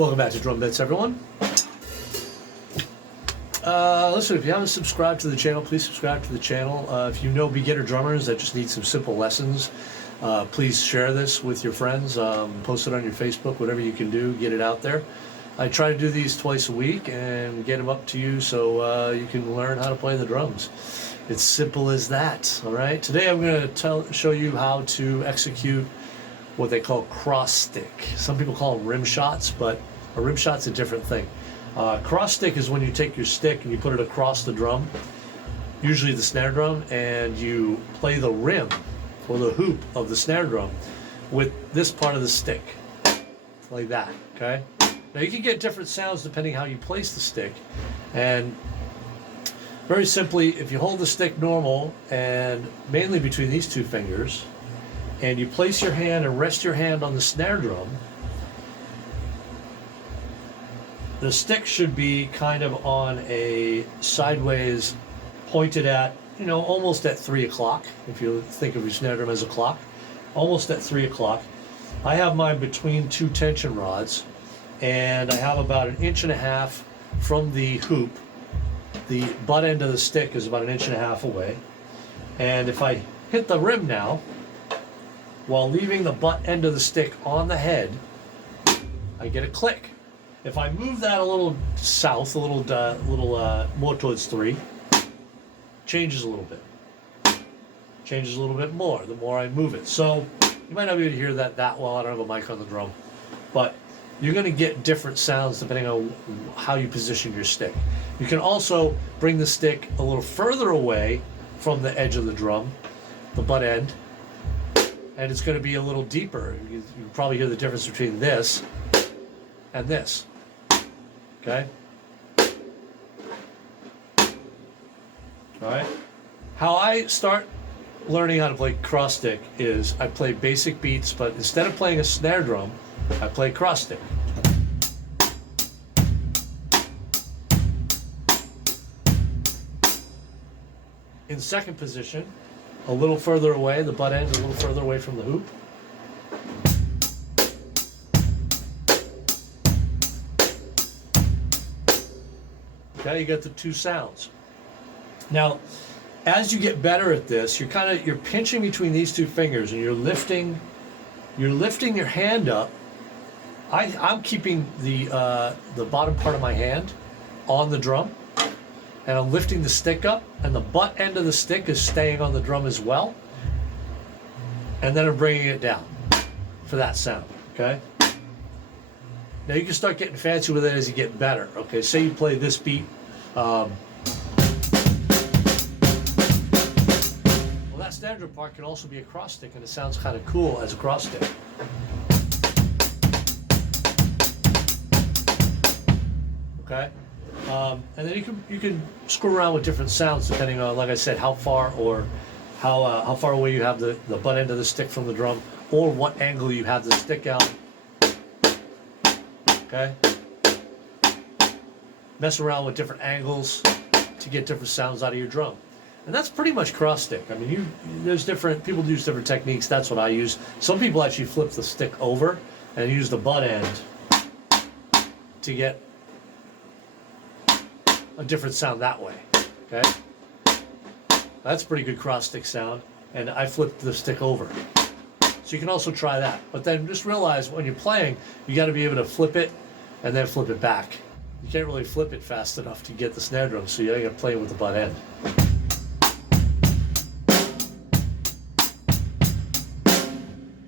Welcome back to Drumbits, everyone. Listen, if you haven't subscribed to the channel, please subscribe to the channel. If you know beginner drummers that just need some simple lessons, please share this with your friends. Post it on your Facebook, whatever you can do, get it out there. I try to do these twice a week and get them up to you so you can learn how to play the drums. It's simple as that, all right? Today I'm going to show you how to execute what they call cross stick. Some people call them rim shots, but a rim shot's a different thing. Cross stick is when you take your stick and you put it across the drum, usually the snare drum, and you play the rim or the hoop of the snare drum with this part of the stick, like that, okay? Now you can get different sounds depending how you place the stick, and very simply, if you hold the stick normal and mainly between these two fingers, and you place your hand and rest your hand on the snare drum, the stick should be kind of on a sideways, pointed at, you know, almost at 3 o'clock, if you think of your snare drum as a clock, almost at 3 o'clock. I have mine between two tension rods, and I have about 1.5 inches from the hoop. The butt end of the stick is about 1.5 inches away. And if I hit the rim now, while leaving the butt end of the stick on the head, I get a click. If I move that a little south, a little more towards 3, changes a little bit. Changes a little bit more the more I move it. So you might not be able to hear that well. I don't have a mic on the drum, but you're going to get different sounds depending on how you position your stick. You can also bring the stick a little further away from the edge of the drum, the butt end, and it's going to be a little deeper. You can probably hear the difference between this and this. Okay? All right? How I start learning how to play cross stick is I play basic beats, but instead of playing a snare drum, I play cross stick. In second position, a little further away, the butt end a little further away from the hoop. Okay, you get the two sounds. Now, as you get better at this, you're pinching between these two fingers and you're lifting your hand up. I'm keeping the bottom part of my hand on the drum, and I'm lifting the stick up, and the butt end of the stick is staying on the drum as well, and then I'm bringing it down for that sound, okay? Now you can start getting fancy with it as you get better, okay? Say you play this beat, well, that snare drum part can also be a cross stick, and it sounds kind of cool as a cross stick. Okay? And then you can screw around with different sounds depending on, like I said, how far or how far away you have the butt end of the stick from the drum, or what angle you have the stick out. Okay? Mess around with different angles to get different sounds out of your drum. And that's pretty much cross stick. I mean, there's different people use different techniques. That's what I use. Some people actually flip the stick over and use the butt end to get a different sound that way, okay? That's a pretty good cross stick sound, and I flipped the stick over. So you can also try that. But then just realize when you're playing, you got to be able to flip it and then flip it back. You can't really flip it fast enough to get the snare drum, so you got to play with the butt end.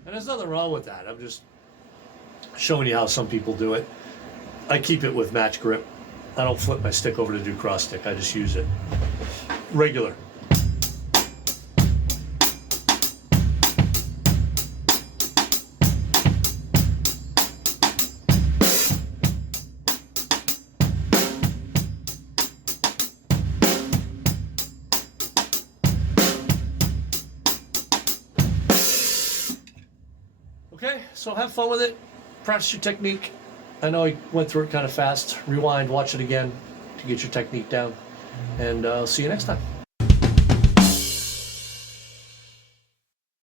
And there's nothing wrong with that. I'm just showing you how some people do it. I keep it with match grip. I don't flip my stick over to do cross stick. I just use it regular. Okay, so have fun with it. Practice your technique. I know I went through it kind of fast. Rewind, watch it again to get your technique down. And I'll see you next time.